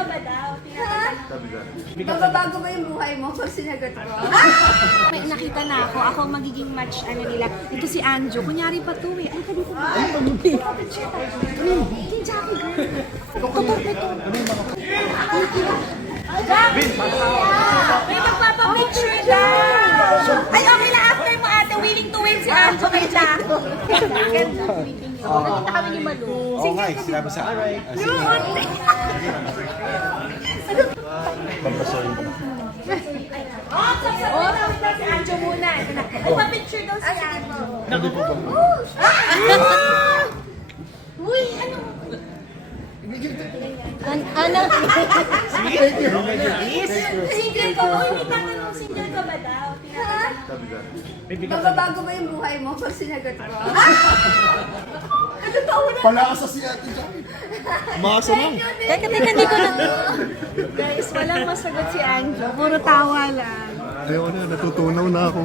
ka ba daw? Magbabago ba yung buhay mo pag sinagot ko? May nakita na ako. Ako ang magiging match nila. Ito si Anjo. Kunyari pa to eh. Ay, ka dito ba? Ay, Jackie girl. Tutor. May magpapapicture daw. Ay, okay na after mo ate. Willing to win si Anjo kay Jackie. Ganda meeting niyo. Nakita kami ni Malu. Oo nga, sinabi sa akin. Babasoyin ko. Si Anjo muna. Magpapicture daw si Anjo. Hindi po ba? Uy, ano? Ano? Single ka ba? Uy, may tatanong, single ka ba daw? Magbabago ba yung buhay mo pag sinagot ko? Palaasa si Ate Jackie. Masa lang. Teka, hindi ko na. Guys, walang masagot si Anjo. Puro tawa lang. Ayaw na, natutunaw na ako.